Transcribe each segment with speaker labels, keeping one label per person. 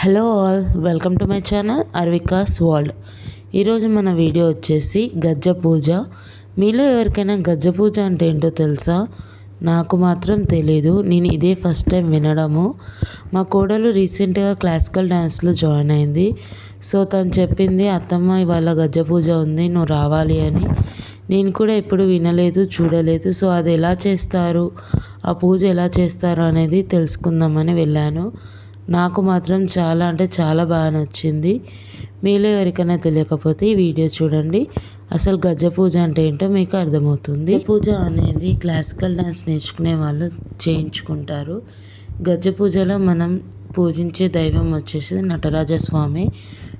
Speaker 1: Hello all welcome to my channel Arvikas world. ఈరోజు మన video వచ్చేసి గజ్జ పూజ. మీలో ఎవరికైనా గజ్జ పూజ అంటే ఏంటో తెలుసా? నాకు మాత్రం తెలీదు. నేను ఇదే ఫస్ట్ టైం వినడము. మా కోడలు రీసెంట్గా క్లాసికల్ డ్యాన్స్లో జాయిన్ అయింది. సో తను చెప్పింది అత్తమ్మ ఇవాళ గజ్జ పూజ ఉంది నువ్వు రావాలి అని. నేను కూడా ఎప్పుడు వినలేదు చూడలేదు. సో అది ఎలా చేస్తారు? ఆ పూజ ఎలా చేస్తారు అనేది తెలుసుకుందామని వెళ్ళాను. నాకు మాత్రం చాలా అంటే చాలా బాగా నచ్చింది. మీలో ఎవరికైనా తెలియకపోతే ఈ వీడియో చూడండి. అసలు గజ పూజ అంటే ఏంటో మీకు అర్థమవుతుంది. పూజ అనేది క్లాసికల్ డ్యాన్స్ నేర్చుకునే వాళ్ళు చేయించుకుంటారు. గజ పూజలో మనం పూజించే దైవం వచ్చేసి నటరాజ స్వామి.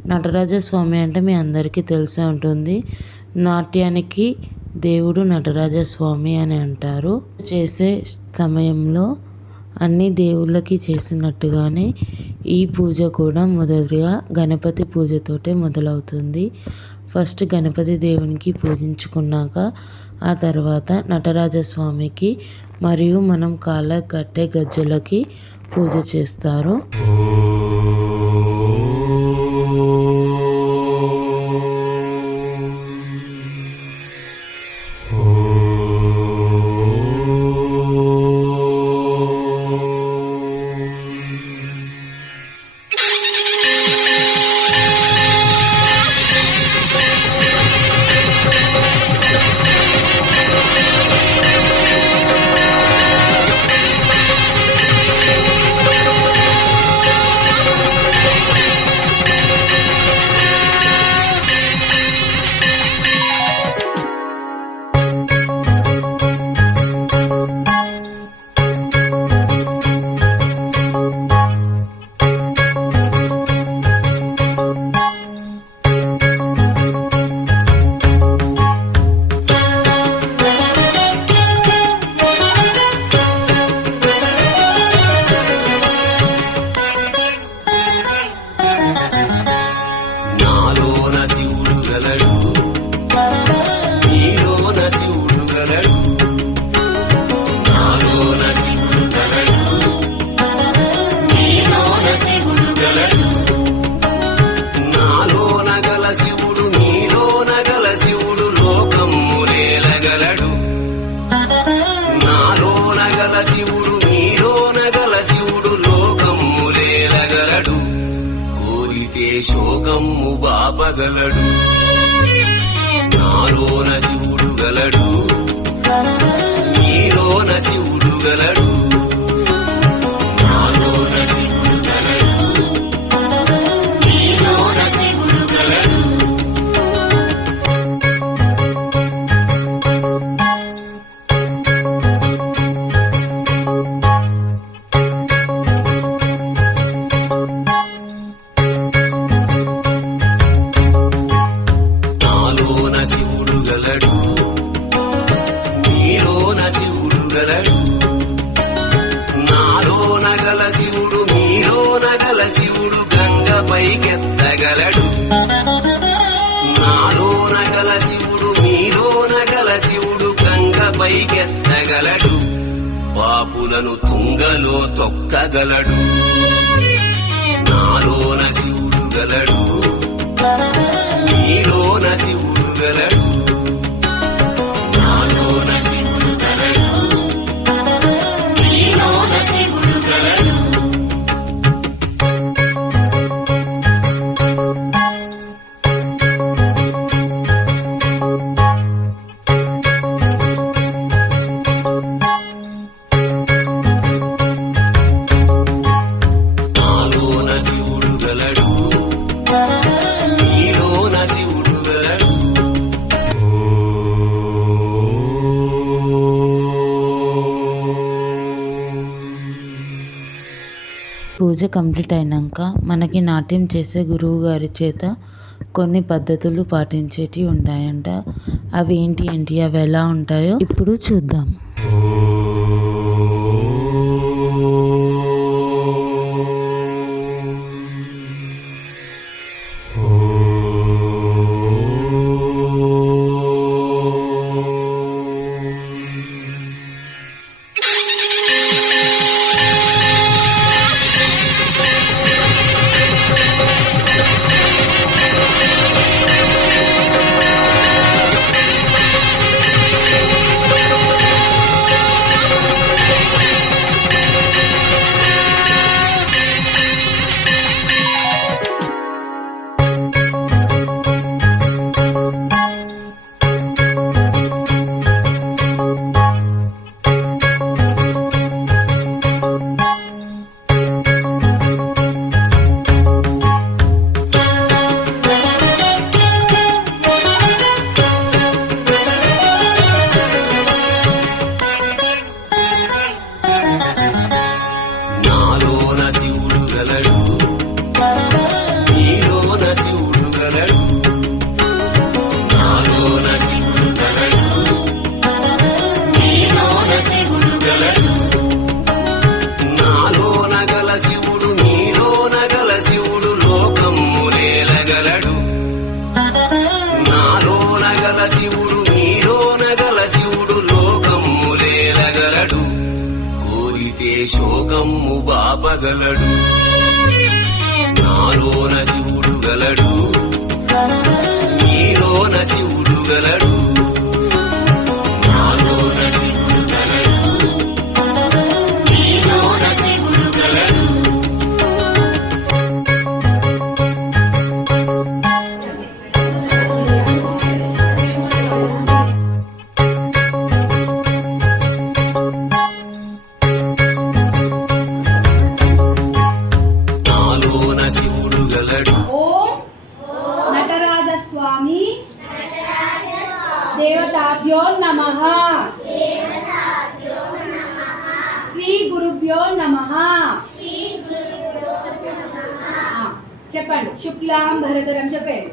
Speaker 1: నటరాజ స్వామి అంటే మీ అందరికీ తెలిసే ఉంటుంది. నాట్యానికి దేవుడు నటరాజ స్వామి అని అంటారు. చేసే సమయంలో అన్ని దేవుళ్ళకి చేసినట్టుగానే ఈ పూజ కూడా మొదటిగా గణపతి పూజతోటే మొదలవుతుంది. ఫస్ట్ గణపతి దేవునికి పూజించుకున్నాక ఆ తర్వాత నటరాజస్వామికి మరియు మనం కాళ్ళ కట్టే గజ్జలకి పూజ చేస్తారు.
Speaker 2: నాలోన శివుడు గలడు. నీలోన శివుడు శివుడు నాలో నగల శివుడు నీలోన నగల శివుడు గంగ పైకెత్తగలడు. నాలో నగల శివుడు మీలో నగల శివుడు గంగ పైకెత్తగలడు. పాపులను తుంగలో తొక్కగలడు. నాలోన శివుడు గలడు. నీలోన శివుడు గలడు.
Speaker 1: కంప్లీట్ అయినాక మనకి నాట్యం చేసే గురువు గారి చేత కొన్ని పద్ధతులు పాటించేటివి ఉంటాయంట. అవి ఏంటి ఏంటి అవి ఎలా ఉంటాయో ఇప్పుడు చూద్దాం.
Speaker 2: పలికితే శోకము బాపగలడు నాలోన శివుడు గలడు. నీలోన శివుడు గలడు.
Speaker 3: ఓం నటరాజ స్వామి దేవతాభ్యో నమ. శ్రీ గురుభ్యో నమ. చెప్పండి శుక్లాం భరతరం చెప్పండి.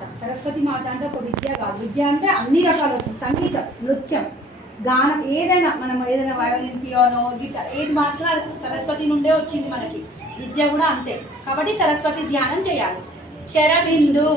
Speaker 3: మాత. సరస్వతి మాత అంటే ఒక విద్య కాదు. విద్య అంటే అన్ని రకాలు వస్తుంది సంగీతం నృత్యం గానం ఏదైనా మనం ఏదైనా వయోలిన్ పియానో గిటార్ ఏది మాత్రం సరస్వతి నుండే వచ్చింది మనకి. విద్య కూడా అంతే. కాబట్టి సరస్వతి ధ్యానం చేయాలి. శరబిందు.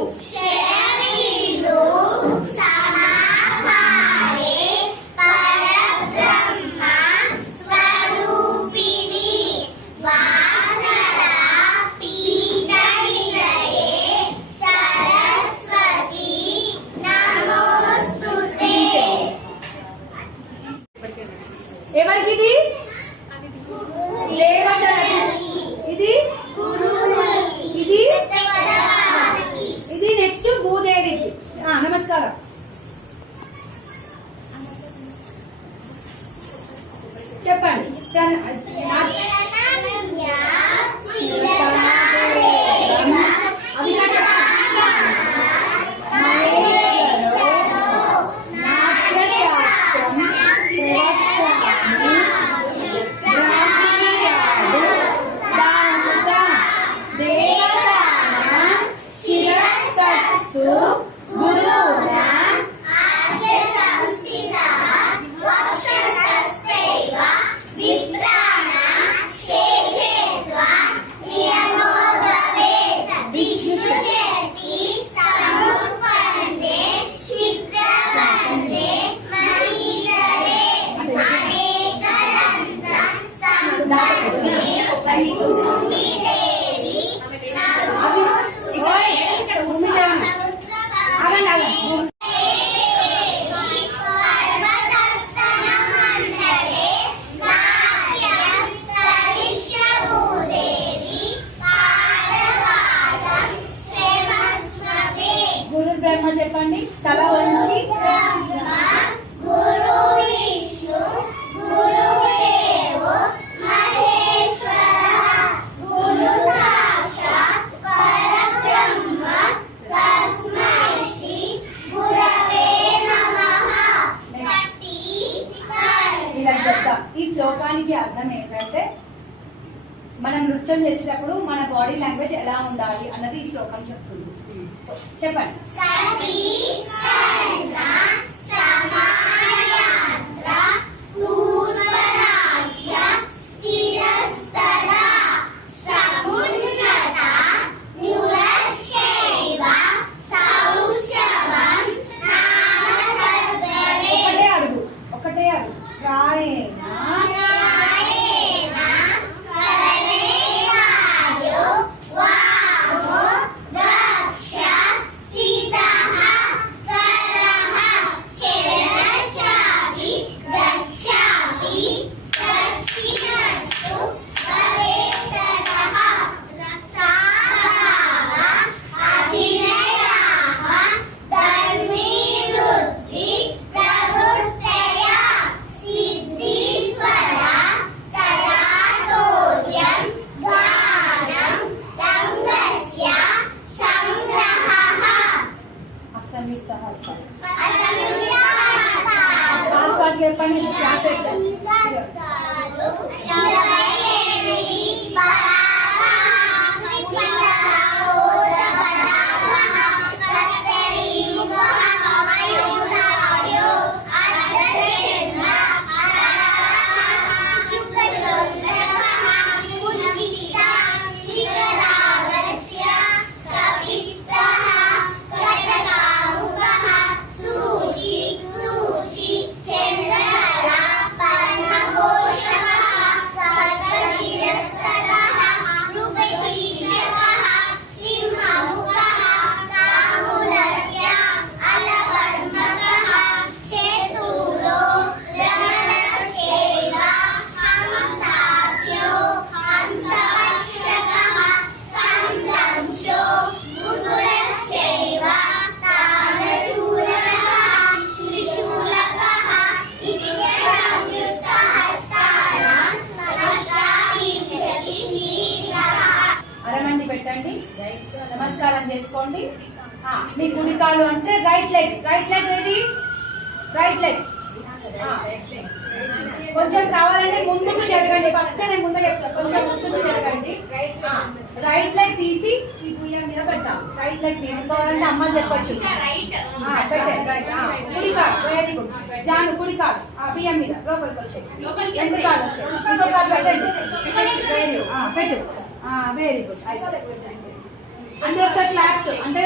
Speaker 3: సో,
Speaker 4: ఫస్ట్ నేను ముందు చెప్తాను కొంచెం ముందుకు జరగండి. రైట్ లెగ్ తీసి ఈ భుజం మీద పెడతాం. రైట్ లెగ్ తీసుకోవాలంటే అమ్మ చెప్పొచ్చు. కుడి కాలు వెరీ గుడ్. జాను కుడి కాలు. ఆ బియ్యం మీద లోపలికి వచ్చాయి. వచ్చాయి. ఇంకో కాలు పెట్టండి. పెట్టు. Very good. అంటే ఒకసారి క్లాప్స్. అంటే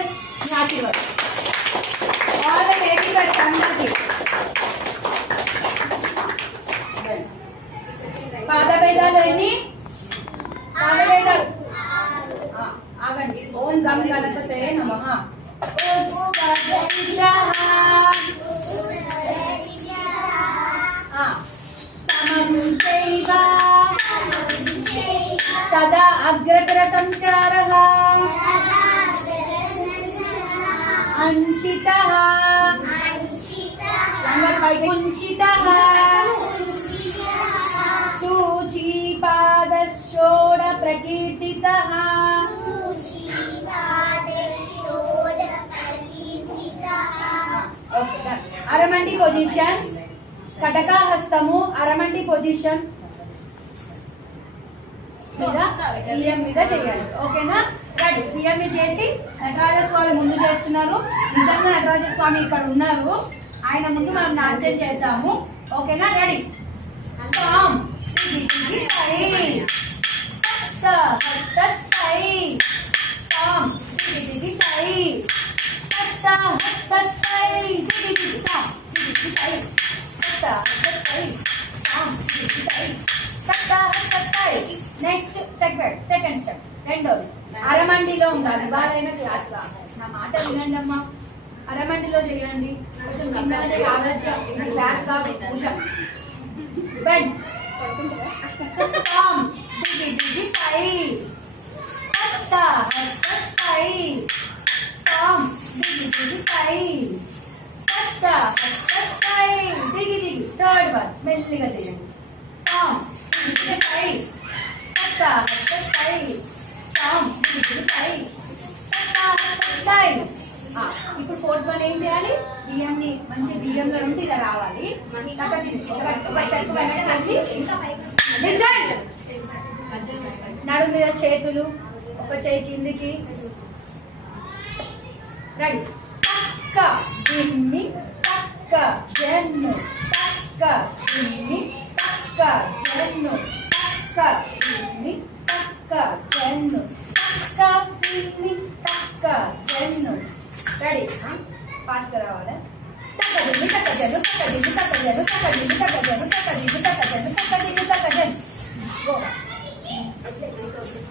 Speaker 4: ఆశీర్వాదం. ఆల్ ద వెరీ బెస్ట్ అందరికీ పాదభేదాలు ఎన్ని పాదభేదాలు ఆగండి ఓం గం గణపతే నమః తదా అగ్రగ్రతం చారः అంచితः. లంగర్ పైకి కుంచితः सूचीपादशोड प्रकीर्तितः అరమండి పొజిషన్ కటకా హస్తము అరమండి పొజిషన్ మీద బియ్యం మీద చేయాలి ఓకేనా రెడీ బియ్యం మీద చేసి నటరాజ స్వామి ముందు చేస్తున్నారు నిజంగా నటరాజ స్వామి ఇక్కడ ఉన్నారు ఆయన ముందు మనం నాట్యం చేద్దాము ఓకేనా రెడీ తాం నెక్స్ట్ సెకండ్ సెకండ్ స్టెప్ రెండోది అరమండిలో ఉండాలి. బాడైన క్లాస్గా. నా మాట వినండి అమ్మా అరమండిలో చేయండి. కొంచెం చిన్నగా క్లాస్ బెడ్ कम डिगी डिगी पाई हत्ता हत्ता पाई कम डिगी डिगी पाई हत्ता हत्ता पाई डिगी डिगी थर्ड वन मेल्ली कर देंगे कम डिगी डिगी पाई हत्ता हत्ता पाई कम डिगी डिगी पाई हत्ता हत्ता पाई ఇప్పుడు ఫోర్త్ వన్ ఏం చేయాలి? బియ్యంని మంచి బియ్యంలో నుంచి ఇలా రావాలి. నడు మీద చేతులు ఒక చేయి కిందికి. రెడీ టక్క దిన్ని టక్క జన్ను టక్క దిన్ని టక్క జన్ను టక్క దిన్ని టక్క జన్ను. జన్ను గో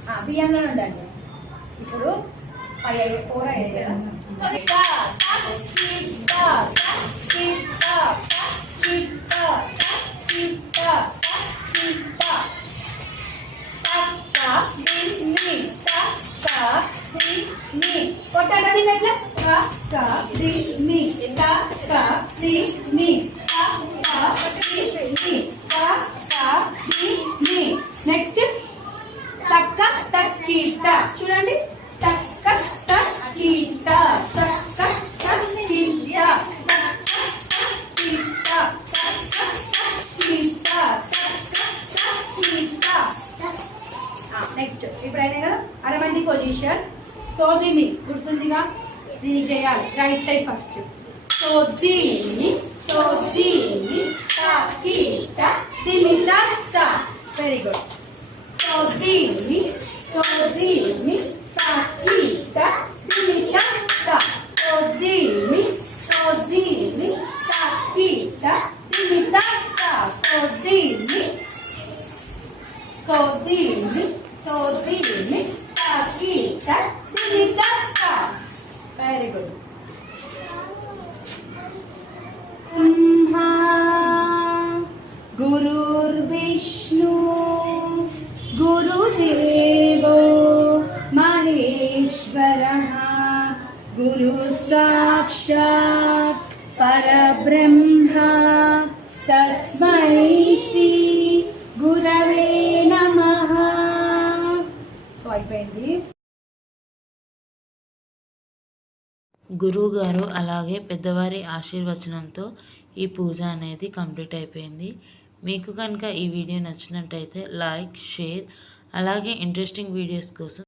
Speaker 4: ఆ, బియ్యంలో ఉండండి ఇప్పుడు ఫైవ్ అయ్యే ఫోర్ అయ్యాయి కదా టిక్కా, టిక్కా, టిక్కా, టిక్కా, టిక్కా, టిక్కా. టక్క, దిన్ని, టక్క, దిన్ని. నెక్స్ట్ టక్క టక్కీట చూడండి టక్క టక్కీట టక్క టక్కీట నెక్స్ట్ ఇప్పుడు అయినా కదా? అరమంది పొజిషన్ తోదిని గుర్తుందిగా? దీన్ని చేయాలి. రైట్ సైడ్ ఫస్ట్ సో తోదిని సో
Speaker 1: గురువు అలాగే పెద్దవారి ఆశీర్వచనంతో ఈ పూజ అనేది కంప్లీట్ అయిపోయింది. మీకు కనుక ఈ వీడియో నచ్చినట్టయితే లైక్ షేర్ అలాగే ఇంట్రెస్టింగ్ వీడియోస్ కోసం